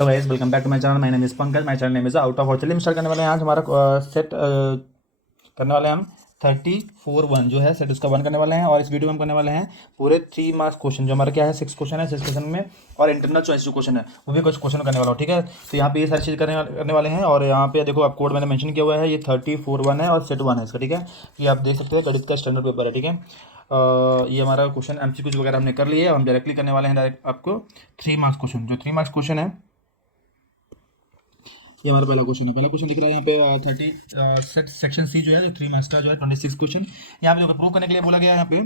तो guys welcome back to my channel. My name is Pankaj, my channel name is out of और। चलिए हम start करने वाले हैं। आज हमारा सेट करने वाले हैं हम 34 1 जो है सेट उसका 1 करने वाले हैं। और इस वीडियो में हम करने वाले हैं पूरे 3 मार्क्स क्वेश्चन, जो हमारा क्या है 6 क्वेश्चन है। 6 क्वेश्चन में और इंटरनल चॉइस जो क्वेश्चन है वो भी कुछ क्वेश्चन करने वाला हूँ, ठीक है। तो यहाँ पे ये सारी चीज़ करने वाले हैं। और यहाँ पे देखो आप कोड मैंने मेंशन किया हुआ है, ये 34 1 है और सेट 1 है इसका, ठीक है। ये आप देख सकते हो गणित का स्टैंडर्ड पेपर है, ठीक है। ये हमारा क्वेश्चन एमसीक्यूज वगैरह हमने कर लिए। हम डायरेक्टली करने वाले हैं डायरेक्ट आपको 3 मार्क्स क्वेश्चन। जो 3 मार्क्स क्वेश्चन है ये हमारा पहला क्वेश्चन है। पहला क्वेश्चन दिख रहा है यहाँ पे 30 सेक्शन सी जो है जो 3 मार्क्स का जो है 26 क्वेश्चन। यहाँ पे जो प्रूव करने के लिए बोला गया है यहाँ पे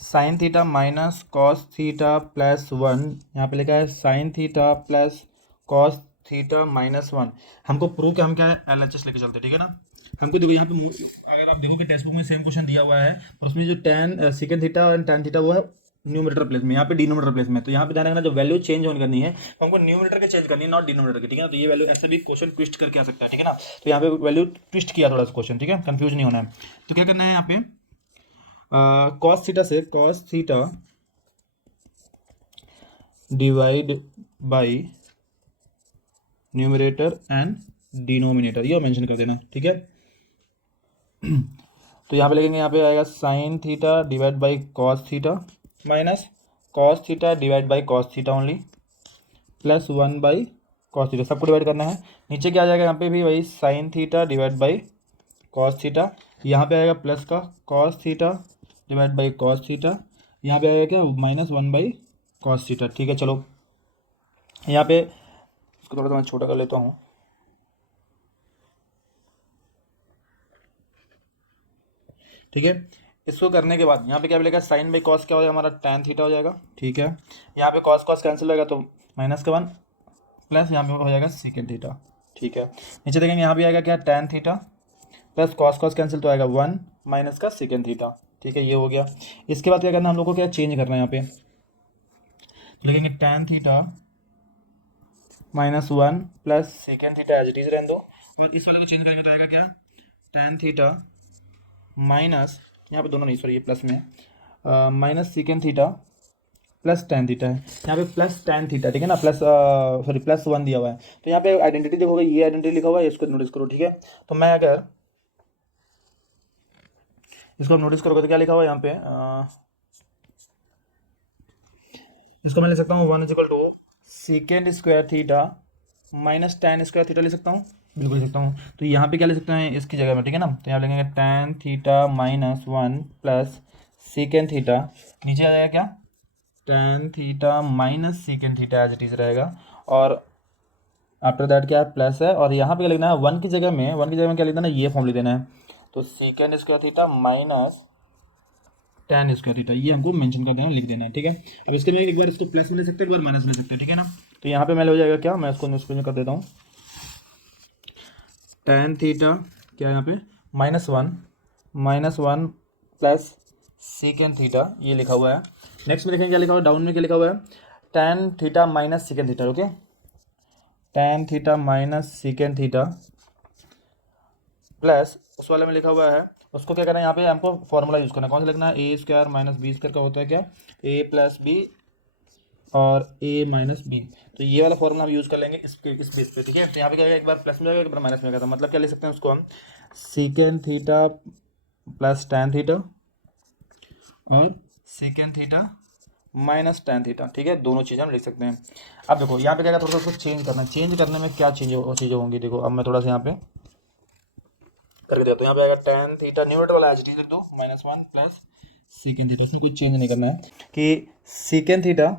sine theta minus cos theta plus 1। यहाँ पे लिखा है sine theta plus cos theta minus 1। हमको प्रूव क्या हम क्या है LHS लेके चलते हैं, ठीक है ना। हमको देखो यहाँ पे अगर आप देखो कि टेक्स्ट बुक में सेम क्वेश्चन दिया हुआ है और उसमें जो टेन सेकेंड थीटा और टेन थीटा वो है न्यूमरेटर प्लेस में, यहाँ पे डिनोमिनेटर प्लेस में। तो यहाँ पे ध्यान रखना जो वैल्यू चेंज ऑन करनी है तो हमको न्यूमरेटर के चेंज करनी है, नॉट डिनोमिनेटर की, ठीक है ना। तो ये वैल्यू ऐसे भी क्वेश्चन ट्विस्ट करके आ सकता है, ठीक है ना। तो यहाँ पे वैल्यू ट्विस्ट किया थोड़ा सा क्वेश्चन, ठीक है, कंफ्यूज नहीं होना है। तो क्या करना है यहाँ पे कॉस थीटा से cos theta divide by numerator and denominator ये मेंशन कर देना, ठीक है। तो यहाँ पे लिखेंगे, यहाँ पे आएगा sine theta divide by cos theta minus cos theta divide by cos theta only plus 1 by cos theta, सबको डिवाइड करना है। नीचे क्या आ जाएगा यहाँ पे भी वही sine theta divide by cos theta. यहाँ पे आएगा प्लस का cos theta divide by cos theta. यहाँ पे आएगा क्या माइनस 1 बाई कॉस थीटा, ठीक है। चलो यहाँ पे इसको थोड़ा सा मैं छोटा कर लेता हूँ, ठीक है। इसको करने के बाद यहाँ पे क्या मिलेगा साइन बाई कॉस क्या हो जाएगा हमारा टैन थीटा हो जाएगा, ठीक है। यहाँ पे कॉस कॉस कैंसिल होगा तो माइनस का 1 प्लस यहाँ पे हो जाएगा सेकेंड थीटा, ठीक है। नीचे देखेंगे यहाँ भी आएगा क्या tan theta plus cos cos cancel तो आएगा 1 माइनस का सेकेंड थीटा, ठीक है। ये हो गया। इसके बाद क्या करना है हम लोग को क्या चेंज करना है यहाँ पे, तो लिखेंगे tan theta minus 1 plus second theta as it is रहने दो। और इस वाले को चेंज करके तो आएगा क्या टैन थीटा माइनस, यहाँ पे दोनों नहीं सॉरी ये प्लस में है, minus second theta plus tan theta है। यहाँ पे प्लस टैन थीटा, ठीक है ना, प्लस सॉरी प्लस 1 दिया हुआ है। तो यहाँ पे आइडेंटिटी देखोगे ये आइडेंटिटी लिखा हुआ है, इसको नोटिस करो, ठीक है। तो मैं अगर इसको नोटिस करोगे तो क्या लिखा हुआ है यहाँ पे इसको मैं ले सकता हूँ 1 is equal to second square theta minus tan square theta ले सकता हूँ, बिल्कुल ले सकता हूँ। तो यहाँ पे क्या ले सकते हैं इसकी जगह में, ठीक है ना। तो यहाँ लिखेंगे tan theta minus 1 plus second theta, नीचे आ जाएगा क्या tan theta minus second theta as it is रहेगा। और आफ्टर दैट क्या है प्लस है। और यहाँ पे क्या लिखना है 1 की जगह में क्या लिख देना है ये फॉर्म लिख देना है। तो second square theta minus tan square theta ये हमको मेंशन कर देना, लिख देना है, ठीक है। अब इसके में एक बार इसको प्लस में ले सकते हैं, एक बार माइनस में ले सकते हैं, ठीक है ना। तो यहाँ पे मैं हो जाएगा क्या मैं इसको स्क्रीन में कर देता हूँ टैन थीटा क्या यहाँ पे minus one plus second theta ये लिखा हुआ है। नेक्स्ट में देखेंगे क्या लिखा हुआ है, डाउन में क्या लिखा हुआ है tan theta minus second theta, okay. Tan theta minus second theta plus उस वाले में लिखा हुआ है उसको क्या करना है यहाँ पे हमको फॉर्मूला यूज़ करना है। कौन सा लिखना है ए स्क्वायर माइनस बी स्क्वायर का होता है क्या ए प्लस बी और ए माइनस बी। तो ये वाला फॉर्मूला हम यूज़ कर लेंगे इस बेस पे, ठीक है। तो यहाँ पे क्या एक बार प्लस में जाएगा एक बार माइनस में जाएगा, मतलब क्या लिख सकते हैं उसको हम second theta plus tan theta और second theta minus tan theta, ठीक है। दोनों चीज़ें हम लिख सकते हैं। अब देखो यहाँ पे क्या थोड़ा सा उसको चेंज करना है। चेंज करने में क्या चीज़ें होंगी देखो। अब मैं थोड़ा सा यहाँ पे करके दिया तो यहाँ पे आएगा टैन थीटा न्यूमरेटर वाला एज इट इज लिख दो माइनस 1 प्लस सेकेंड थीटा, इसमें कुछ चेंज नहीं करना है कि second theta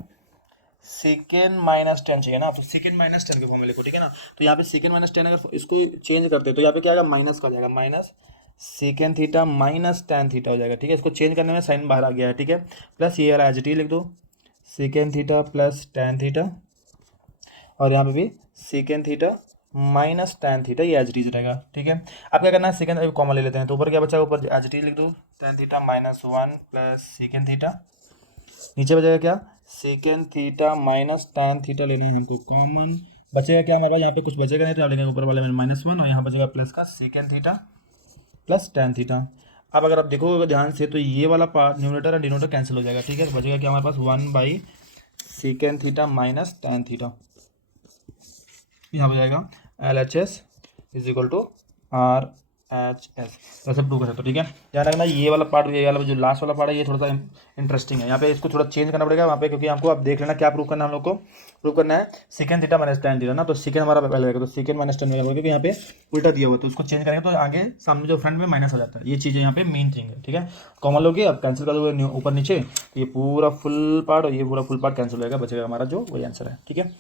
second minus ten चाहिए ना, तो सेकेंड माइनस टेन के फॉर्म में लिखो, ठीक है ना। तो यहाँ पे सेकेंड माइनस टेन अगर इसको चेंज करते तो यहाँ पे क्या आएगा माइनस का जाएगा minus second theta minus tan theta हो जाएगा, ठीक है। इसको चेंज करने में साइन बाहर आ गया है, ठीक है। प्लस ये वाला एज इट इज लिख दो second theta plus tan theta और यहाँ पे भी second theta minus tan theta ये एज इट इज रहेगा, ठीक है। अब क्या करना है सेकेंड कॉमन ले लेते हैं। तो ऊपर क्या बचा ऊपर एज इट इज लिख दो tan theta minus 1 plus second theta, नीचे बचेगा क्या second theta minus tan theta लेना है हमको कॉमन। बचेगा क्या हमारे पास यहाँ पे कुछ बचेगा नहीं तो लेंगे ऊपर वाले में माइनस 1 और यहाँ बचेगा प्लस का second theta plus tan theta. अब अगर आप देखोगे ध्यान से तो ये वाला पार्ट न्यूमरेटर और डिनोमिनेटर कैंसिल हो जाएगा, ठीक है। बचेगा क्या हमारे पास 1 by second theta minus tan theta, यहाँ पे जाएगा LHS is equal to RHS, ऐसे प्रूव कर सकते हो। ठीक है, ध्यान रखना ये वाला पार्ट, ये वाला जो लास्ट वाला पार्ट है ये थोड़ा सा इंटरेस्टिंग है। यहाँ पे इसको थोड़ा चेंज करना पड़ेगा वहाँ पे, क्योंकि हमको अब देख लेना क्या प्रूव करना है हम लोग को। प्रूव करना है second theta minus tan theta ना, तो सेकंड हमारा पहले रहेगा, तो सेकंड माइनस tan रहेगा, क्योंकि यहाँ पे उल्टा दिया हुआ है, तो उसको चेंज करेंगे तो आगे सामने जो फ्रंट में माइनस हो जाता है। ये चीज़ें यहाँ पे मेन थिंग है। ठीक है, कॉमन लोगे अब कैंसिल कर दोगे ऊपर नीचे, तो ये पूरा फुल पार्ट और ये पूरा फुल पार्ट कैंसिल हो जाएगा, बचेगा हमारा जो वही आंसर है। ठीक है,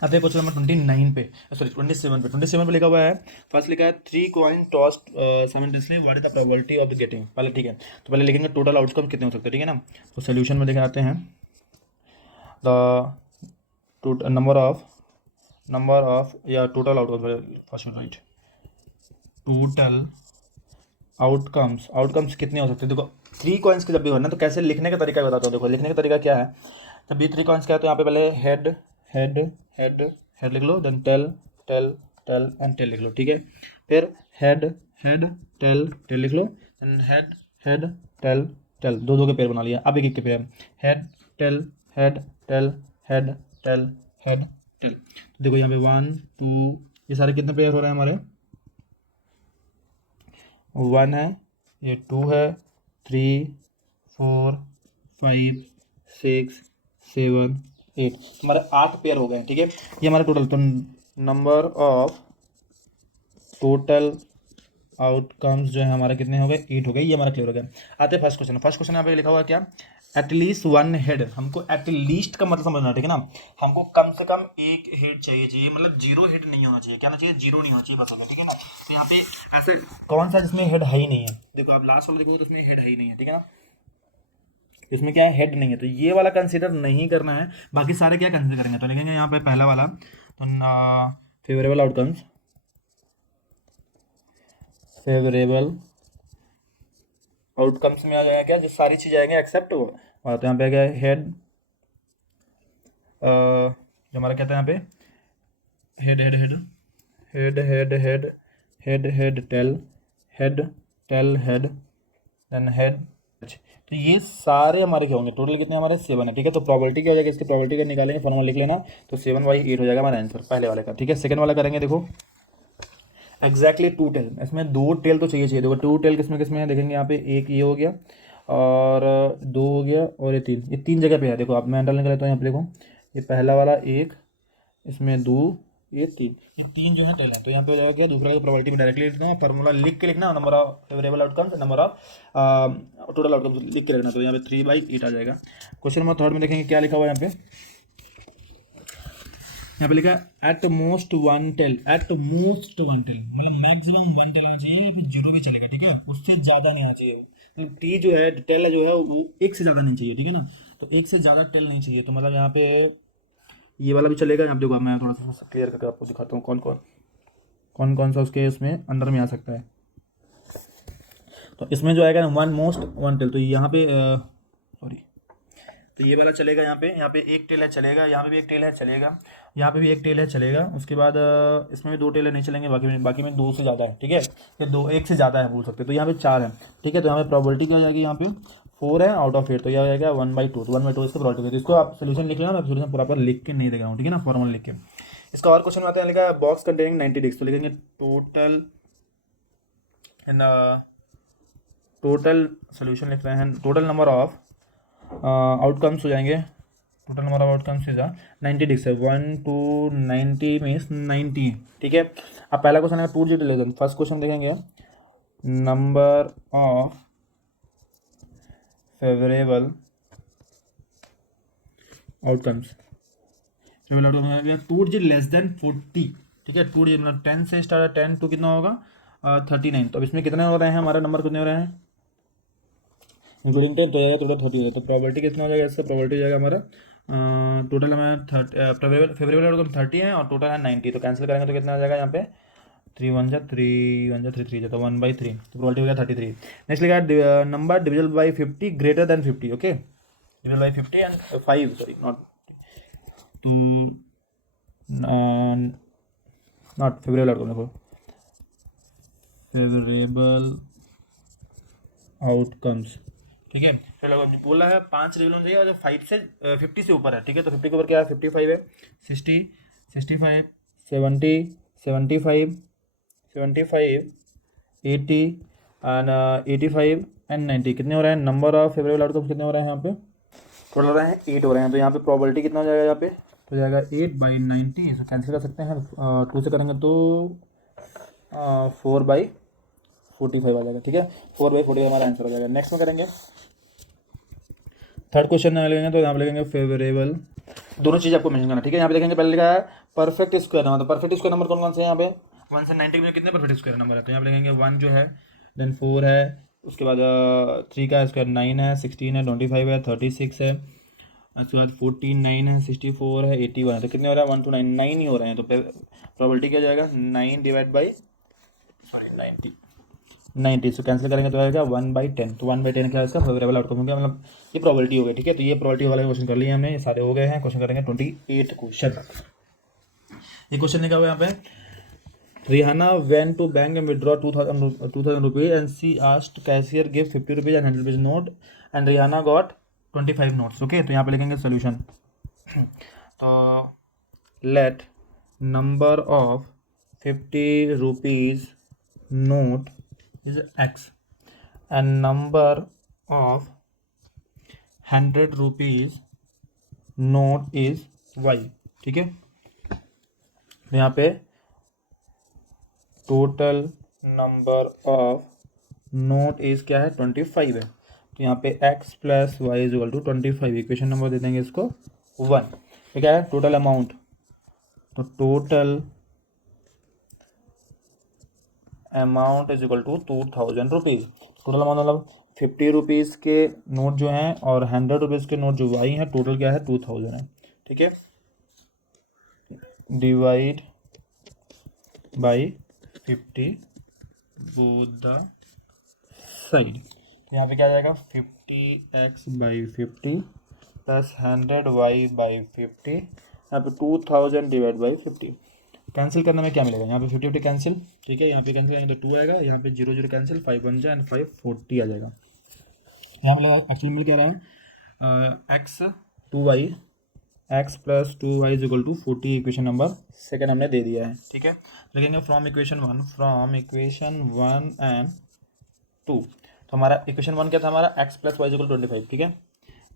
अब क्वेश्चन नंबर 29 पे, सॉरी 27 पे लिखा हुआ है। फर्स्ट लिखा है 3 coin tossed simultaneously, what is the probability of the getting. पहले ठीक है, तो पहले लिखेंगे टोटल आउटकम कितने हो सकते हैं। ठीक है ना, तो सोल्यूशन में लेकर आते हैं द नंबर ऑफ या total outcome, first right, total outcomes कितने हो सकते हैं। देखो 3 कॉइन्स की जब भी हो ना, तो कैसे लिखने का तरीका बताता हूँ। देखो लिखने का तरीका क्या है, जब भी 3 कॉइन्स का है तो यहाँ पे पहले हेड हेड हेड हेड लिख लो, then tail tail tail and tail लिख लो। ठीक है, फिर हेड हेड टेल टेल लिख लो, then head head tail tail, दो दो के पेयर बना लिया। अब एक एक के pair, head tail head tail head tail head tell. देखो यहाँ पे 1 2 ये सारे कितने पेयर हो रहे हैं हमारे, 1 है, ये 2 है, 3 4 5 6 7 8, हमारे 8 पेयर हो गए हैं। ठीक है, ये हमारा टोटल, तो नंबर ऑफ टोटल आउटकम्स जो है हमारे कितने हो गए, 8 हो गए। ये हमारा क्लियर हो गया। आते हैं फर्स्ट क्वेश्चन। फर्स्ट क्वेश्चन यहाँ पे लिखा हुआ है क्या, एटलीस्ट 1 हेड। हमको एटलीस्ट का मतलब समझना है। ठीक है ना, हमको कम से कम एक हेड चाहिए, मतलब 0 हेड नहीं होना चाहिए। क्या होना चाहिए, 0 नहीं होना चाहिए, बस। ठीक है ना, तो यहाँ पे ऐसे कौन सा जिसमें हेड है ही नहीं है। देखो आप लास्ट वाला देखो तो उसमें हेड है ही नहीं है। ठीक है ना, इसमें क्या है, हेड नहीं है, तो ये वाला कंसीडर नहीं करना है। बाकी सारे क्या कंसीडर करेंगे, तो लिखेंगे यहाँ पे पहला वाला, तो फेवरेबल आउटकम्स में आ जाएगा क्या, जो सारी चीज़ आएंगे एक्सेप्ट वो, और तो यहाँ पे आ गया हेड, जो हमारा कहता है यहाँ पे head head head head head head head head tail head tail head then head. तो ये सारे हमारे क्या होंगे, टोटल कितने हमारे 7 है। ठीक है, तो प्रॉपर्टी क्या हो जाएगा, इसकी प्रॉपर्टी का निकालेंगे, फॉर्मूला लिख लेना, तो 7/8 हो जाएगा हमारा आंसर पहले वाले का। ठीक है, सेकंड वाला करेंगे। देखो एग्जैक्टली 2 टेल, इसमें 2 टेल तो चाहिए। देखो 2 टेल किसमें किसमें है, देखेंगे यहाँ पे एक ये हो गया और 2 हो गया और ये तीन जगह पे है। देखो आप मैं अंडर निकल लेता हूँ, यहाँ पे देखो ये पहला वाला एक, इसमें 2, ये 3, ये 3 जो है टेल है। तो यहाँ पे हो जाएगा क्या, दूसरा प्रोबेबिलिटी में डायरेक्टली लिखना है, फॉर्मूला लिख के लिखना, number of favourable outcomes, number of total outcomes लिख के रखना। तो यहाँ पे 3/8 आ जाएगा। क्वेश्चन नंबर 3 में देखेंगे क्या लिखा हुआ है यहाँ पे लिखा है at most 1 tail, at most 1 tail मतलब मैक्सिमम 1 टेल आना चाहिए, या फिर 0 भी चलेगा। ठीक है, उससे ज़्यादा नहीं आना चाहिए। मतलब टी जो है, टेल जो है वो एक से ज़्यादा नहीं चाहिए। ठीक है ना, तो एक से ज़्यादा टेल नहीं चाहिए। तो मतलब यहाँ पे ये वाला भी चलेगा। यहाँ पे देखो मैं थोड़ा सा क्लियर करके आपको दिखाता हूँ कौन कौन सा उसके इसमें अंदर में आ सकता है। तो इसमें जो आएगा ना 1 मोस्ट 1 टेल, तो यहाँ पे सॉरी, तो ये वाला चलेगा। यहाँ पे एक टेल है चलेगा, यहाँ पे भी एक टेल है चलेगा, यहाँ पे भी एक टेल है चलेगा। उसके बाद इसमें भी 2 टेल नहीं चलेंगे, बाकी में 2 से ज़्यादा है। ठीक है, ये 2 1 से ज़्यादा है बोल सकते, तो यहाँ पे 4 है। ठीक है, तो यहाँ पे प्रॉपर्टी क्या हो जाएगी, यहाँ पे 4 है आउट ऑफ 8, तो यह हो जाएगा 1/2, तो 1/2 इसको प्रॉपर्टी। तो इसको आप सोल्यूशन लिख लेना, मैं सोल्यूशन प्रॉपर लिख के नहीं दे रहा हूँ। ठीक है ना, फॉर्मूला लिख के। इसका और क्वेश्चन आता है, लिखा है बॉक्स कंटेनिंग 90 डिस्क, तो लिखेंगे टोटल सोल्यूशन लिख रहे हैं, टोटल नंबर ऑफ आउटकम्स हो जाएंगे, total number of outcomes is 90 डिस्क है, 1 to 90 मीन्स 90। ठीक है, अब पहला क्वेश्चन है 2 डिजिट लेते हैं। फर्स्ट क्वेश्चन देखेंगे number of favourable outcomes, 2 digit less than 40। ठीक है, 2 डिजिट मतलब 10 से स्टार्ट है, 10 to कितना होगा 39। तो अब इसमें कितने हो रहे हैं, हमारे नंबर कितने हो रहे हैं, इंक्लूडिंग 10 तो जाएगा टोटल 30 हो जाएगा। तो प्रॉपर्टी कितना हो जाएगा, इससे प्रॉपर्टी हो जाएगा हमारा टोटल हमें फेवरेबल आउटकम 30 है और टोटल है 90, तो कैंसिल करेंगे तो कितना आ जाएगा, यहाँ पे 3 1 जा 3 3 जाता 1/3, तो प्रॉपर्टी हो गया 33। नेक्स्ट लिखा number डिविजल by 50 greater than 50। Okay, डिविजल by 50 and 5, sorry not favourable outcome, देखो फेवरेबल आउटकम्स। ठीक है, फिर बोला है 5 लेवल होना चाहिए और 5 से 50 से ऊपर है। ठीक है, तो 50 के ऊपर क्या है, 55 है, 60 65 70, 75, 80 एंड 85 एंड 90 कितने हो रहे हैं? नंबर ऑफ फेवरेबल आउटकम्स कितने हो रहे हैं यहाँ पे? टोटल हो रहे हैं 8 हो रहे हैं। तो यहाँ पे प्रोबेबिलिटी कितना हो जाएगा यहाँ पे? तो जाएगा 8/90। इसे कैंसिल कर सकते हैं, 2 से करेंगे तो 4/45 आ जाएगा। ठीक है, 4/45 हमारा आंसर हो जाएगा। नेक्स्ट में करेंगे थर्ड क्वेश्चन में लेंगे, तो यहाँ पे लिखेंगे फेवरेबल, दोनों चीज़ आपको मेंशन करना। ठीक है, यहाँ पे देखेंगे पहले लिखा है परफेक्ट स्क्वायर नंबर। तो परफेक्ट स्क्वायर नंबर कौन कौन से हैं यहाँ पे? 1 से 90 में कितने परफेक्ट स्क्वायर नंबर है? तो यहाँ पे लिखेंगे 1 जो है, देन 4 है, उसके बाद 3 का स्क्वायर 9 है, 16 है, 25 है, 36 है, उसके बाद 14, 9 है, 64 है, 81 है। तो कितने हो रहा है? 1 to 9, 9 ही हो रहे हैं। तो प्रोबेबिलिटी क्या जाएगा? 9 डिवाइड बाई 90 से कैंसिल करेंगे तो आएगा 1/10। तो 1/10 क्या है इसका फेवरेबल आउटकम हो गया, मतलब ये प्रोबेबिलिटी हो गई। ठीक है, तो ये प्रोबेबिलिटी वाले क्वेश्चन कर लिए हमने, ये सारे हो गए हैं। क्वेश्चन करेंगे 28 क्वेश्चन। ये क्वेश्चन लिखा हुआ है यहाँ पे, Rehana went to bank and withdraw 2000 rupees and she asked cashier give 50 rupees and 100 rupees note and Rehana got 25 notes. Okay, तो यहाँ पे लिखेंगे सोल्यूशन। तो let number of 50 rupees note is x and number of 100 rupees note is y। ठीक है, तो यहाँ पे total number of note is क्या है? 25 है। तो यहाँ पे x plus y is equal to 25। Equation number दे देंगे इसको 1। तो क्या है टोटल अमाउंट? तो total amount is equal to 2000 rupees. Total amount मतलब 50 रुपीज़ के नोट जो हैं और 100 रुपीज़ के नोट जो वाई हैं, टोटल क्या है? 2000 है। ठीक है, divide by 50 both the side. तो यहाँ पे क्या आ जाएगा? 50x/50 प्लस 100y/50, यहाँ पे 2000 डिवाइड बाई 50। कैंसिल करने में क्या मिलेगा? यहाँ पे 50 कैंसिल। ठीक है, यहाँ पे कैंसिल करेंगे तो 2 आएगा, यहाँ पे 0 0 कैंसिल, 5 1 जा एंड 5 40 आ जाएगा। यहाँ पे एक्चुअली मिल क्या रहा है? x plus 2y is equal to 40। Equation number second हमने दे दिया है। ठीक है, लिखेंगे फ्रॉम इक्वेशन 1 एंड 2। तो हमारा इक्वेशन 1 क्या था? हमारा x plus y is equal 25। ठीक है,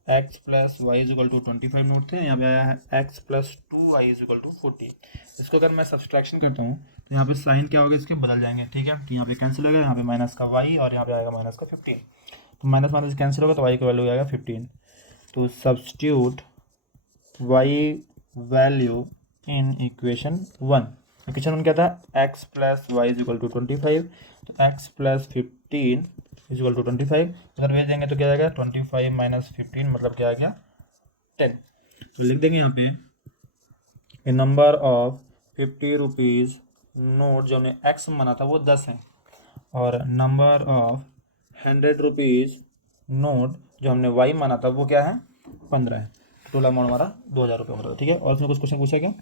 x plus y is equal to 25 note थे। यहाँ पे आया है x plus 2y is equal to 40। इसको अगर मैं सब्सट्रैक्शन करता हूँ तो यहाँ पे साइन क्या होगा? इसके बदल जाएंगे। ठीक है, तो यहाँ पे कैंसिल होगा, यहाँ पे माइनस का y और यहाँ पे आएगा माइनस का 15। तो माइनस माइनस कैंसिल होगा तो y का वैल्यू आएगा 15। तो substitute y value in equation 1। Equation 1 क्या था? x plus y is equal to 25। तो x plus 15 is equal to 25। अगर भेज देंगे तो क्या आएगा? 25 माइनस 15 मतलब क्या आ गया? 10। तो लिख देंगे यहाँ पे ए नंबर ऑफ 50 रुपीज़ नोट जो हमने x माना था वो 10 है, और नंबर ऑफ 100 रुपीज़ नोट जो हमने y माना था वो क्या है? 15 है। टोटल अमाउंट हमारा 2000 रुपये हो रहा है। ठीक है, और उसमें कुछ क्वेश्चन पूछा क्या?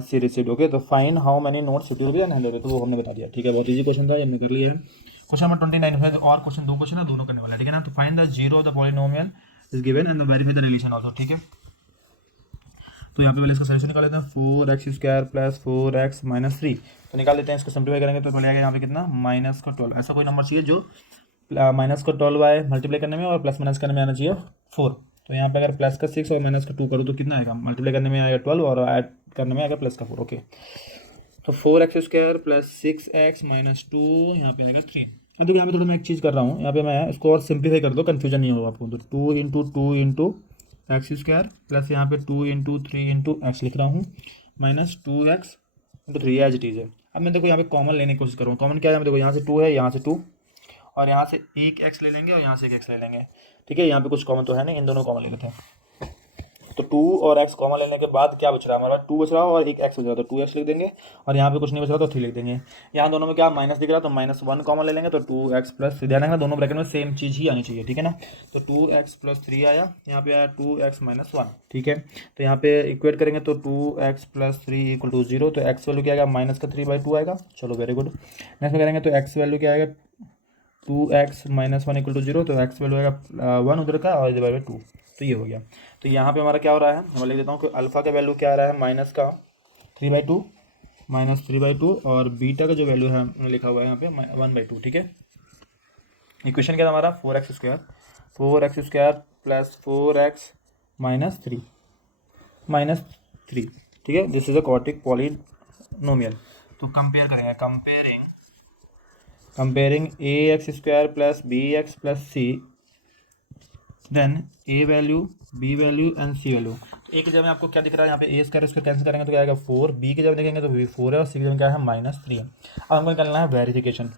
Series seat. ओके, तो फाइन हाउ मैनी नोट्स 50 रुपये एंड 100 रुपये, तो वो हमने बता दिया। ठीक है, बहुत ईजी क्वेश्चन था, ये हमने कर लिया है। क्वेश्चन नंबर 29 है, और क्वेश्चन 2 क्वेश्चन है, दोनों करने वाला है। ठीक है ना, तो find the zero of the polynomial is given and verify the relation also. ठीक है, तो यहाँ पे पहले इसका सोल्यूशन निकाल लेते हैं। 4x² plus 4x minus 3। तो निकाल लेते हैं, इसको सिंप्लीफाई करेंगे तो पहले आएगा यहाँ पे कितना? माइनस का 12। ऐसा कोई नंबर चाहिए जो माइनस का 12 आए मल्टीप्लाई करने में और प्लस माइनस करने में आना चाहिए 4। तो यहाँ पे अगर प्लस का 6 और माइनस का 2 करूँ तो कितना आएगा? मल्टीप्लाई करने में आएगा 12 और ऐड करने में आएगा प्लस का 4। ओके, तो 4x² प्लस 6x माइनस 2, यहाँ पे आएगा 3। अब देखो यहाँ पे थोड़ा मैं एक चीज़ कर रहा हूँ, यहाँ पे मैं इसको और सिंप्लीफाई कर दो, कन्फ्यूजन नहीं होगा आपको। तो 2 × 2 x² प्लस यहाँ पे 2 × 3 × x लिख रहा हूँ minus 2x × 3 as it is है। अब मैं देखो यहाँ पे कॉमन लेने की कोशिश करूँ। कॉमन क्या है? देखो यहाँ से 2 है, यहाँ से 2 और यहाँ से एक x ले लेंगे और यहाँ से एक x ले लेंगे। ठीक है, यहाँ पे कुछ कॉमन तो है नहीं, इन दोनों कॉमन ले लेते हैं। तो 2 और x कॉमन लेने के बाद क्या बच रहा है हमारा? 2 बच रहा है और एक x बच रहा है, तो 2x लिख देंगे। और यहाँ पे कुछ नहीं बच रहा तो 3 लिख देंगे। यहाँ दोनों में क्या माइनस दिख रहा है तो -1 कॉमन ले लेंगे, तो 2x प्लस 3। ध्यान रखना दोनों ब्रैकेट में सेम चीज़ ही आनी चाहिए। ठीक है ना, तो 2x प्लस 3 आया, यहाँ पे आया 2x माइनस 1। ठीक है, तो यहाँ पे इक्वेट करेंगे तो 2x प्लस 3 इक्वल टू 0। तो x वैल्यू क्या आएगा? माइनस का 3/2 आएगा। चलो वेरी गुड। नेक्स्ट में करेंगे तो x वैल्यू क्या आएगा? 2x minus 1 equal to 0। तो x वैल्यू आएगा 1 उधर का और इधर 2। तो ये हो गया। तो यहाँ पे हमारा क्या हो रहा है? मैं लिख देता हूँ कि अल्फा का वैल्यू क्या आ रहा है? माइनस का 3/2 -3/2 और बीटा का जो वैल्यू है लिखा हुआ है यहाँ पे 1/2, ठीक है। इक्वेशन क्या था हमारा 4x² प्लस 4x -3, ठीक है। This is a quadratic polynomial. तो कंपेयर करेंगे, comparing ax² plus bx plus c, then a value, b value and c value. तो एक जगह में आपको क्या दिख रहा है यहाँ पे a² उसको कैंसिल करेंगे तो क्या आएगा 4, b की जगह देखेंगे तो भी 4 है और c की जगह क्या है -3 है। अब हमको निकालना है वेरिफिकेशन,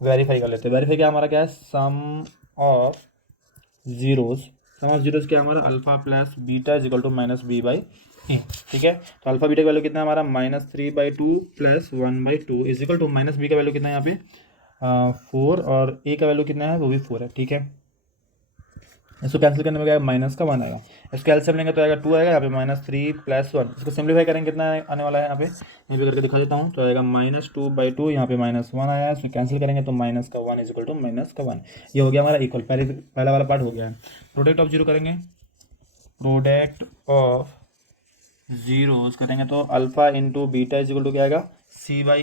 वेरीफाई कर लेते हैं। वेरीफाई क्या हमारा क्या है sum of zeros, sum of zeros क्या हमारा alpha plus beta is equal to -b/a, ठीक है। तो अल्फा बीटा का वैल्यू कितना है हमारा -3/2 plus 1/2 is equal to -b का वैल्यू कितना है यहाँ पे 4 और a का वैल्यू कितना है वो भी 4 है, ठीक है। इसको कैंसिल करने में क्या -1 आएगा, इसको एलसीएम लेंगे तो आएगा 2 आएगा यहाँ पे -3 + 1। इसको सिंप्लीफाई करेंगे कितना आने वाला है यहाँ पे करके दिखा देता हूँ। तो आएगा -2/2, यहाँ पे -1 आया है, इसको कैंसिल करेंगे तो -1 इज इक्वल टू -1। ये हो गया हमारा इक्वल, पहला वाला पार्ट हो गया है। प्रोडक्ट ऑफ जीरो करेंगे, प्रोडक्ट ऑफ जीरोज करेंगे तो alpha into beta is equal to क्या आएगा c/a,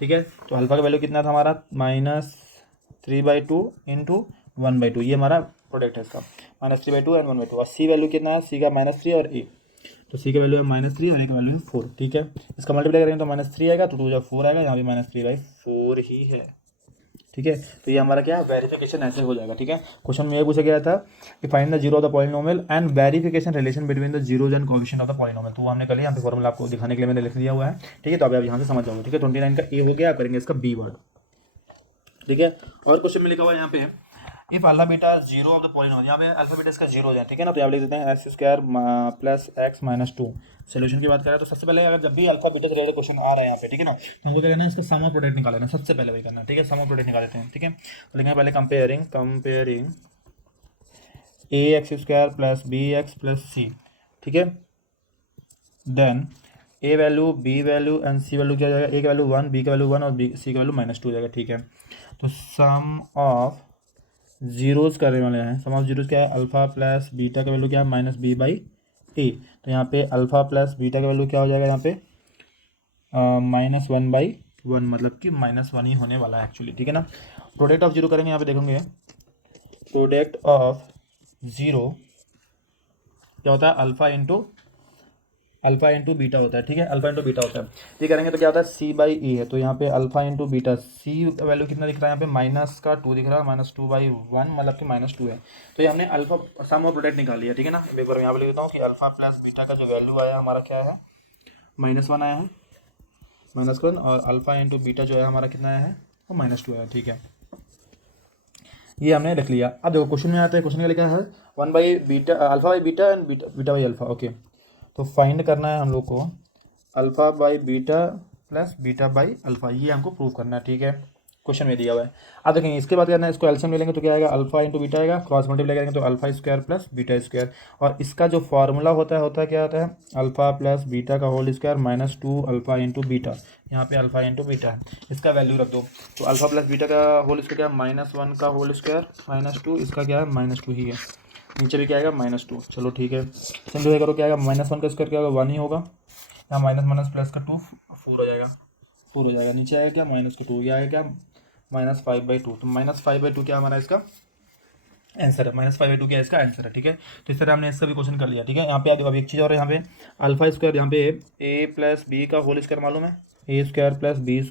ठीक है। तो अल्फा का वैल्यू कितना था हमारा -3/2 इंटू 1/2, ये हमारा प्रोडक्ट है इसका -3/2 एंड 1/2। और सी वैल्यू कितना है, सी का -3 और ए, तो सी का वैल्यू है -3 और ए का वैल्यू है 4, ठीक है। इसका मल्टीप्लाई करेंगे तो -3 आएगा, तो 2 जब 4 आएगा, यहाँ भी -3/4 ही है, ठीक है। तो ये हमारा क्या वेरिफिकेशन ऐसे हो जाएगा, ठीक है। क्वेश्चन में ये पूछा गया था कि find the zero of the polynomial and verification relation between the zeros and coefficient of the polynomial. तो वो हमने कर लिया, यहाँ पे फॉर्मूला आपको दिखाने के लिए मैंने लिख दिया हुआ है, ठीक है। तो अभी आप यहाँ से समझ जाओगे, ठीक है। 29 का ए हो गया, करेंगे इसका बी वर्ड, ठीक है। और क्वेश्चन में लिखा हुआ है यहाँ पे if alpha beta zero of the polynomial, यहाँ पे अल्फा बीटा इसका जीरो हो जाए, ठीक है ना। तो यहाँ लिख देते हैं x² प्लस x -2। सोल्यूशन की बात करें तो सबसे पहले अगर जब भी अल्फा बीटा से रिलेटेड क्वेश्चन आ रहा है यहाँ पे, ठीक है ना, तो हमको क्या करना है इसका सम ऑफ प्रोडक्ट निकाल लेना, सबसे पहले वही करना, ठीक है। सम ऑफ प्रोडक्ट निकाल लेते हैं, ठीक है। तो लिखेंगे पहले comparing ax² plus bx plus c, ठीक है। Then a value, b value and c value क्या हो जाएगा, a का वैल्यू 1, b का वैल्यू 1 और c का वैल्यू -2 हो जाएगा, ठीक है। तो सम ऑफ जीरोज करने वाले हैं, सम ऑफ जीरोज क्या है अल्फा प्लस बीटा का वैल्यू क्या है -b/a। तो यहाँ पे अल्फा प्लस बीटा का वैल्यू क्या हो जाएगा यहाँ पे -1/1, मतलब कि -1 ही होने वाला है एक्चुअली, ठीक है ना। प्रोडक्ट ऑफ जीरो करेंगे, यहाँ पे देखेंगे प्रोडक्ट ऑफ जीरो क्या होता है अल्फा इंटू बीटा होता है, ठीक है। अल्फा इंटू बीटा होता है, ये करेंगे तो क्या होता है c/e है। तो यहाँ पे अल्फा इंटू बीटा, c का वैल्यू कितना दिख रहा है यहाँ पे -2 दिख रहा है, -2/1 मतलब कि -2 है। तो ये हमने अल्फा सम और प्रोडक्ट निकाल लिया, ठीक है ना। एक बार यहाँ पे लिख देता हूँ कि अल्फा प्लस बीटा का जो वैल्यू आया हमारा क्या है -1 आया है, -1, और अल्फा इंटू बीटा जो है हमारा कितना आया है वो -2 आया, ठीक है। ये हमने लिख लिया। अब देखो क्वेश्चन में आता है, क्वेश्चन का लिखा है 1/बीटा alpha by beta and beta by alpha, okay. तो फाइंड करना है हम लोग को alpha by beta plus beta by alpha, ये हमको प्रूव करना है, ठीक है। क्वेश्चन में दिया हुआ है। अब देखेंगे इसके बाद करना है, इसको एलसीएम ले लेंगे तो क्या आएगा अल्फा इंटू बीटा आएगा, क्रॉस मल्टीप्लाई करेंगे तो alpha square plus beta square, और इसका जो फॉर्मूला होता है क्या होता है अल्फा प्लस बीटा का whole square -2 alpha into beta. यहाँ पे अल्फा इंटू बीटा है, इसका वैल्यू रख दो। तो अल्फा प्लस बीटा का होल स्क्वायर क्या है -1 का होल स्क्वायर -2, इसका क्या है -2 ही है, नीचे भी क्या आएगा -2। चलो ठीक है, सिंपलीफाई करो क्या आएगा -1 का स्क्वायर क्या होगा 1 ही होगा, यहाँ माइनस प्लस का 2 4 हो जाएगा, 4 हो जाएगा, नीचे आएगा क्या -2, ये आएगा क्या -5/2। तो -5/2 क्या हमारा इसका आंसर है, -5/2 क्या इसका आंसर है, ठीक है। तो इस तरह हमने इसका भी क्वेश्चन कर लिया, ठीक है। यहाँ पे अभी एक चीज़ और है, यहाँ पे अल्फा स्क्वायर, यहाँ पे a प्लस बी का होल स्क्वायर मालूम है, a² plus b²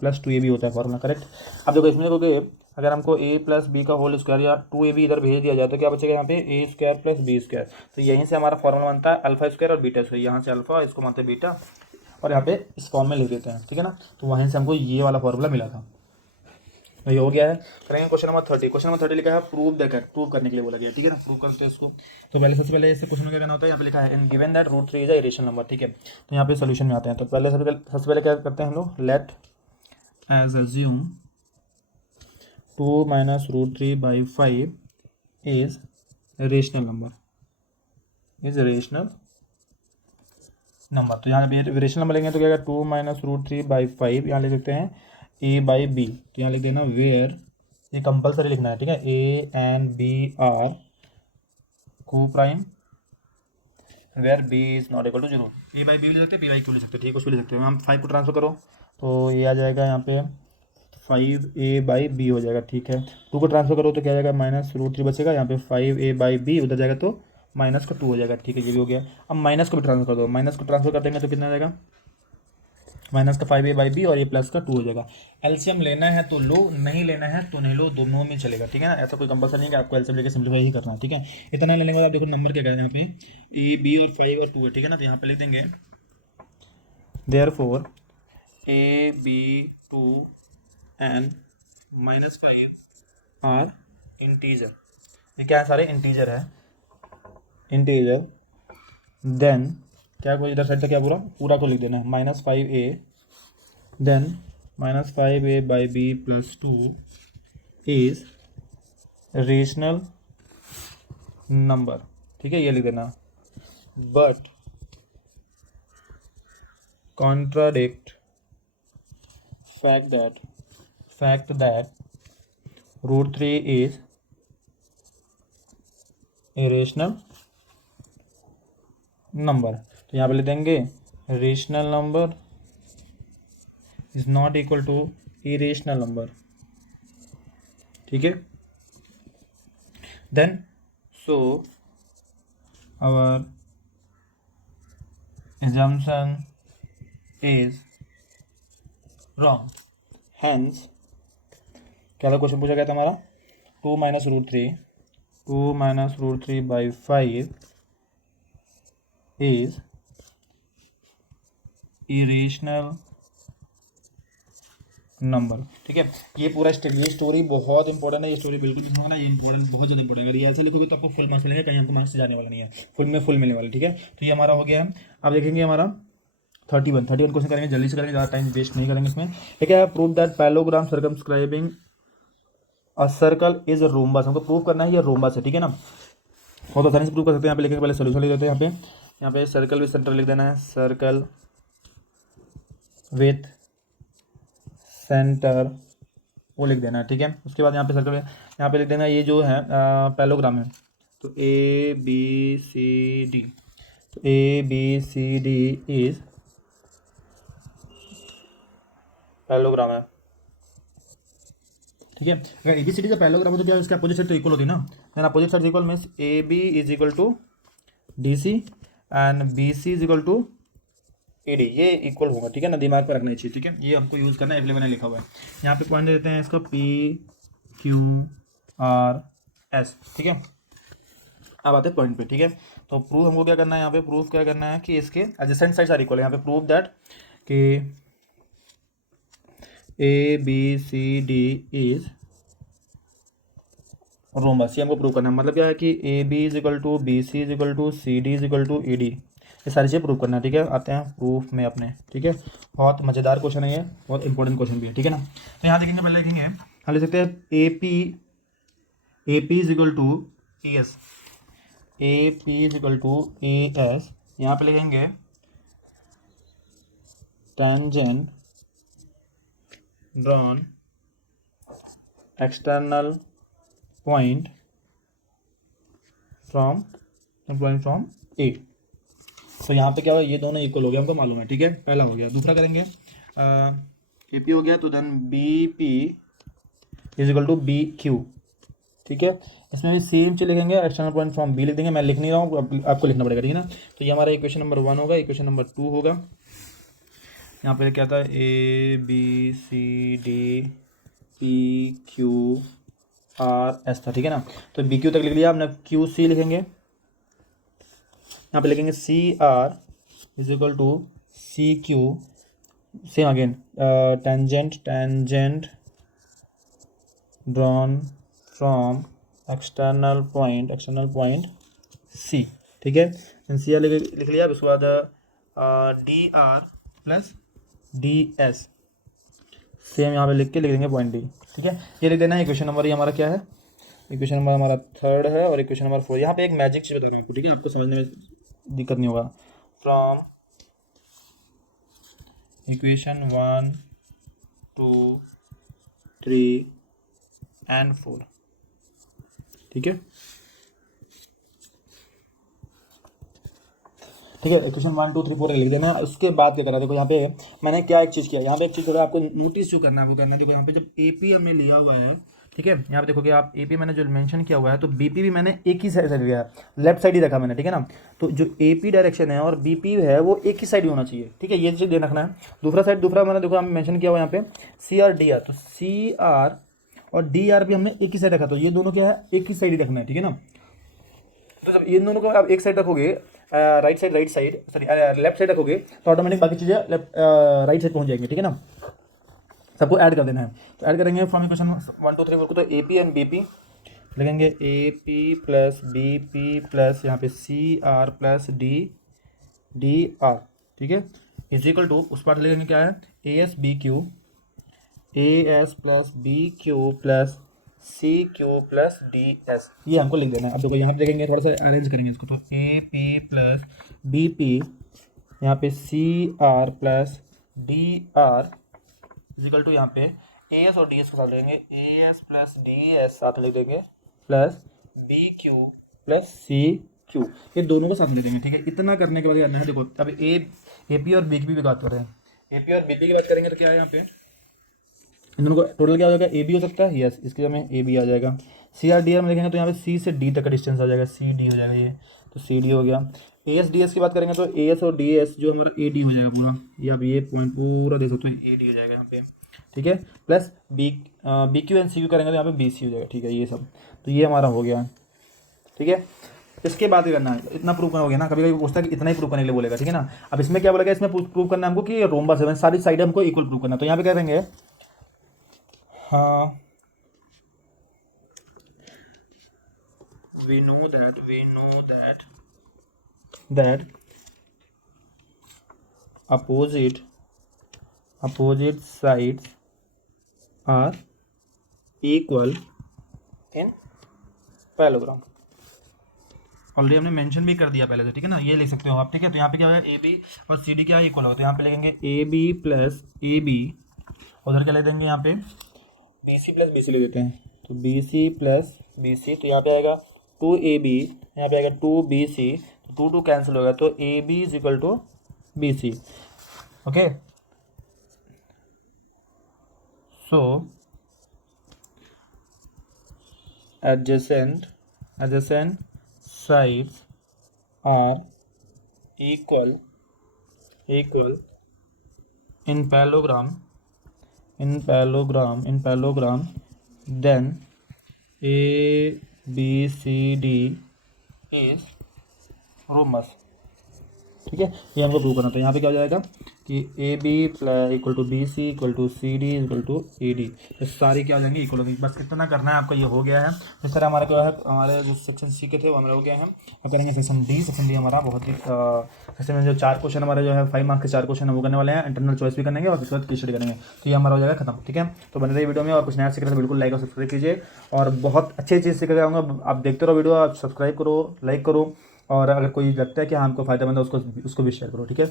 plus 2ab होता है फॉर्मूला, करेक्ट। अब देखो इसमें देखोगे अगर हमको a प्लस बी का होल स्क्वायर या 2ab इधर भेज दिया जाए तो क्या बचेगा यहाँ पे a² प्लस b²। तो यहीं से हमारा फॉर्मूला बनता है अल्फा स्क्वायर और बीटा स्क्वायर, यहाँ से अल्फा इसको मानते हैं बीटा और यहाँ पे इस फॉर्म में लिख देते हैं, ठीक है ना। तो वहीं से हमको ये वाला फॉर्मूला मिला था, ये हो गया है। करेंगे क्वेश्चन नंबर 30। क्वेश्चन नंबर 30 लिखा है प्रूव दैट, प्रूव करने के लिए बोला गया, ठीक है ना। प्रूव करते हैं इसको, तो पहले सबसे पहले इससे क्वेश्चन में क्या करना होता है, यहाँ पे लिखा है in given that √3 is a irrational number, ठीक है। तो यहाँ पे सोल्यूशन में आते हैं, तो पहले सबसे पहले क्या करते हैं हम लोग, let us assume 2 - √3/5 is rational number, is rational number. तो यहाँ पे रेशनल नंबर लेंगे तो क्या 2 - √3/5, यहाँ लिख देते हैं a/b। तो यहाँ लिख देना वेयर, ये कंपलसरी लिखना है, ठीक है। a and b are coprime where b is not equal to zero. A by b ले सकते हैं, पी बाई क्यू ले सकते हैं, ठीक है, कुछ भी ले सकते हैं। हम 5 को ट्रांसफर करो तो ये आ जाएगा यहाँ पे 5a/b हो जाएगा, ठीक है। 2 को ट्रांसफर करो तो क्या आ जाएगा, -√3 बचेगा, यहाँ पे 5a/b उधर जाएगा तो -2 हो जाएगा, ठीक है, ये भी हो गया। अब माइनस को भी ट्रांसफर कर दो, माइनस को ट्रांसफर कर देंगे तो कितना आ जाएगा, -5a/b और ये +2 हो जाएगा। एलसीएम लेना है तो लो, नहीं लेना है तो नहीं लो, दोनों में चलेगा, ठीक है ना। ऐसा कोई कंपल्सरी नहीं है कि आपको एलसीएम लेके सिंप्लीफाई ही करना है, ठीक है। इतना लेने के बाद आप देखो नंबर क्या कहते हैं यहाँ पे, ए बी और 5 और 2 है, ठीक है ना। तो यहाँ पे लिख देंगे therefore a b 2 and -5 are integer. ये क्या है, सारे इंटीजर है, इंटीजर। देन क्या, कोई इधर साइड था क्या, पूरा पूरा को लिख देना है, -5a then -5a/b + 2 is rational number, ठीक है, ये लिख देना। But contradict fact that √3 is irrational number। तो यहाँ पे लिख देंगे rational number is not equal to irrational number, ठीक है। Then so our assumption is wrong, hence क्या था क्वेश्चन पूछा गया था हमारा, 2 - √3/5 इज इरेशनल नंबर, ठीक है। ये पूरा ये स्टोरी बहुत इंपॉर्टेंट है, ये स्टोरी बिल्कुल नहीं समझना, ये इंपॉर्टेंट, बहुत ज़्यादा इंपॉर्टेंट है। अगर ये ऐसे लिखोगे तो आपको फुल मार्क्स मिलेंगे, कहीं आपको मार्क्स जाने वाला नहीं है, फुल में फुल मिलने वाला, ठीक है। तो ये हमारा हो गया है। अब देखेंगे हमारा 31 क्वेश्चन करेंगे, जल्दी से करेंगे, ज़्यादा टाइम वेस्ट नहीं करेंगे इसमें, ठीक है। Prove that parallelogram circumscribing a circle is rhombus, हमको प्रूव करना है ये रोम्बस है, ठीक है ना। बहुत आसानी से प्रूव कर सकते हैं। यहाँ पे लिखेंगे, पहले सोल्यूशन लिख देते हैं। यहाँ पे सर्कल विद सेंटर लिख देना है, सर्कल विथ सेंटर वो लिख देना है, ठीक है। उसके बाद यहाँ पे सर्कल, यहाँ पे लिख देना ये जो है पैलोग्राम है, तो ABCD, तो ABCD इज पैलोग्राम है, ठीक है। अगर ABCD का पैलोग्राम हो तो क्या इसका अपोजिट साइड तो इक्वल होती है ना। Then opposite side equal means AB is equal to DC and BC is equal to AD, ये इक्वल होगा, ठीक है ना, दिमाग पर रखना चाहिए, ठीक है। ये हमको यूज़ करना है, अवेलेबल लिखा हुआ है। यहाँ पे पॉइंट दे देते हैं इसको PQRS, ठीक है। अब आते हैं पॉइंट पे, ठीक है। तो प्रूफ हमको क्या करना है, यहाँ पे प्रूफ क्या करना है कि इसके एडजेसेंट साइड्स आर इक्वल है। यहाँ पे प्रूफ दैट कि ABCD इज रोमबस, ये हमको प्रूव करना है। मतलब क्या है कि AB is equal to BC is equal to CD is equal to ED, ये सारी चीज़ें प्रूव करना है, ठीक है। आते हैं प्रूफ में अपने, ठीक है। बहुत मज़ेदार क्वेश्चन है ये, बहुत इंपॉर्टेंट क्वेश्चन भी है, ठीक है ना। तो यहाँ देखेंगे, पहले देखेंगे, हम लिख सकते हैं AP is equal to ES, AP is equal to ES। यहाँ पे लिखेंगे tangent drawn external point from A। तो यहाँ पे क्या होगा, ये दोनों इक्वल हो गया, हमको मालूम है, ठीक है। पहला हो गया। दूसरा करेंगे AP हो गया, तो then BP is equal to BQ, ठीक है। इसमें भी सेम चीज लिखेंगे, एक्सटर्नल पॉइंट फ्रॉम B लिख देंगे। मैं लिख नहीं रहा हूँ, आपको लिखना पड़ेगा, ठीक है ना। तो ये हमारा इक्वेशन नंबर 1 होगा, इक्वेशन नंबर 2 होगा। यहाँ पे क्या था, ABCDPQRS था, ठीक है ना। तो BQ तक लिख लिया हमने, QC लिखेंगे। यहाँ पे लिखेंगे CR is equal to CQ, same again tangent drawn from external point C, ठीक है। CR लिख लिया। उसके बाद DR प्लस DS, सेम यहाँ पे लिख देंगे पॉइंट D, ठीक है। ये लिख देना है इक्वेशन नंबर, ये हमारा क्या है, इक्वेशन नंबर हमारा 3 है, और इक्वेशन नंबर 4। यहाँ पे एक मैजिक चीज़ बता रहा हूँ आपको, ठीक है, आपको समझने में दिक्कत नहीं होगा। फ्रॉम इक्वेशन 1 2 3 एंड 4, ठीक है। ठीक है, इक्वेशन 1 2 3 4 लिख देना है। उसके बाद क्या करा, देखो यहाँ पे मैंने क्या एक चीज़ किया, यहाँ पे एक चीज़ थोड़ा आपको नोटिस जो करना है वो करना है। देखो यहाँ पे जब ए पी हमने लिया हुआ है, ठीक है, यहाँ पे देखोगे आप ए पी मैंने जो मेंशन किया हुआ है, तो बी पी भी मैंने एक ही साइड लिया है, लेफ्ट साइड ही रखा मैंने, ठीक है ना। तो जो ए पी डायरेक्शन है और बी पी है वो एक ही साइड ही होना चाहिए, ठीक है, ये चीज़ ध्यान रखना है। दूसरा साइड, दूसरा मैंने देखो हमें मेंशन किया हुआ है यहाँ पे सी आर डी आर, तो सी आर और डी आर भी हमने एक ही साइड रखा, तो ये दोनों क्या है, एक ही साइड ही रखना है, ठीक है ना। तो जब इन दोनों को आप एक साइड रखोगे, right side sorry left side रखोगे, तो ऑटोमेटिक बाकी चीज़ें लेफ्ट राइट साइड पहुंच जाएंगी, ठीक है ना। सबको ऐड कर देना है, तो ऐड करेंगे फ्रॉम इक्वेशन 1 2 3 4 को, तो A P and B P लिखेंगे, A P plus B P plus यहाँ पे C R plus D D R, ठीक है, इज इक्वल टू उस पार्ट लिखेंगे क्या है, A S B Q, A S plus B Q plus C Q plus D S, ये हमको लिख देना है। अब देखो यहाँ पे देखेंगे, थोड़ा सा अरेंज करेंगे इसको, तो A P plus B P यहाँ पे C R plus D R is equal to यहाँ पे ए एस और डी एस को साथ लिखेंगे, A S plus D S साथ लिख देंगे plus B Q plus C Q, ये दोनों को साथ ले देंगे, ठीक है। इतना करने के बाद करना है, देखो अब ए पी और बी की भी बात कर रहे हैं, ए पी और बी पी की बात करेंगे तो क्या है यहाँ पे, इन दोनों को टोटल क्या हो जाएगा, ए बी हो सकता है, यस, इसके में ए बी आ जाएगा। सी आर डी आर में देखेंगे तो यहाँ पे सी से डी तक का डिस्टेंस आ जाएगा, सी डी हो जाएगा ये, तो सी डी हो गया। ए एस डी एस की बात करेंगे तो ए एस और डी एस जो हमारा ए डी हो जाएगा पूरा, ये आप ये पॉइंट पूरा देख सकते हो, ए डी हो जाएगा यहाँ पे, ठीक है, plus B Q and C Q करेंगे तो यहाँ पे बी सी हो जाएगा, ठीक है, ये सब, तो ये हमारा हो गया, ठीक है। इसके बाद ही करना है, इतना प्रूव करना हो गया ना, कभी कभी पूछता है कि इतना ही प्रूव करने के लिए बोलेगा, ठीक है ना। अब इसमें क्या बोलेगा, इसमें प्रूव करना है हमको कि रोम्बस है, सारी साइड हमको इक्वल प्रूव करना है, तो यहाँ पे क्या करेंगे, हाँ we know that opposite sides are equal in parallelogram. Already हमने मेंशन भी कर दिया पहले से, ठीक है ना, ये लिख सकते हो आप, ठीक है। तो यहाँ पे क्या होगा, ए बी और सी डी क्या इक्वल होगा, तो यहाँ पे लिखेंगे A B plus A B, उधर क्या ले देंगे यहाँ पे B C plus B C ले देते हैं, तो B C plus B C, तो यहाँ पे आएगा 2ab, यहाँ पे आएगा 2bc, तो 2 कैंसिल होगा, तो ab is equal to B C, okay. So adjacent sides are equal in parallelogram, then A B C D is rhombus, ठीक है। ये हमको प्रूव करना, तो यहाँ पे क्या हो जाएगा कि A B equal to B C equal to C D equal to A D, तो सारी क्या हो जाएंगी, इक्वल होगी। बस इतना करना है आपका, ये हो गया है। इस तरह हमारा क्या है, हमारे जो सेक्शन सी के थे वो हमारे हो गए हैं। अब करेंगे सेक्शन डी हमारा बहुत ही सेक्शन में जो 4 क्वेश्चन हमारे जो है 5 मार्क्स के 4 क्वेश्चन है वो करने वाले हैं, इंटरनल चॉइस भी करेंगे और उसके बाद स्टडी करेंगे, तो ये हमारा हो जाएगा खत्म, ठीक है। तो बने रही वीडियो में, और कुछ नया सीख रहे तो बिल्कुल लाइक और सब्सक्राइब कीजिए, और बहुत अच्छी चीज़ सीख जाऊँगा। आप देखते रहो वीडियो, आप सब्सक्राइब करो, लाइक करो, और अगर कोई लगता है कि हाँ हमको फायदेमंद है उसको भी शेयर करो, ठीक है।